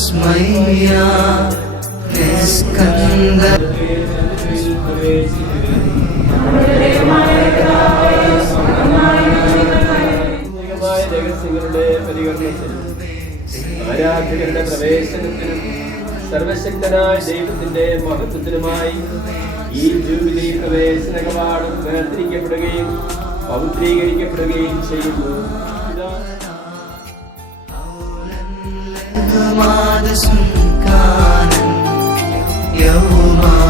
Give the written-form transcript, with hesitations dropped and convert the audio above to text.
സ്മയ്യാ നിസ്കന്ദ രഹസ്യങ്ങളുടെ പരിഗണനത്തിനും ആരാധകരുടെ പ്രവേശനത്തിനും സർവശക്തനായ ദൈവത്തിന്റെ മഹത്വത്തിനുമായി ഈ ജൂബിലി പ്രവേശന കവാടം വേർതിരിക്കപ്പെടുകയും പവിത്രീകരിക്കപ്പെടുകയും ചെയ്യുന്നു. يوم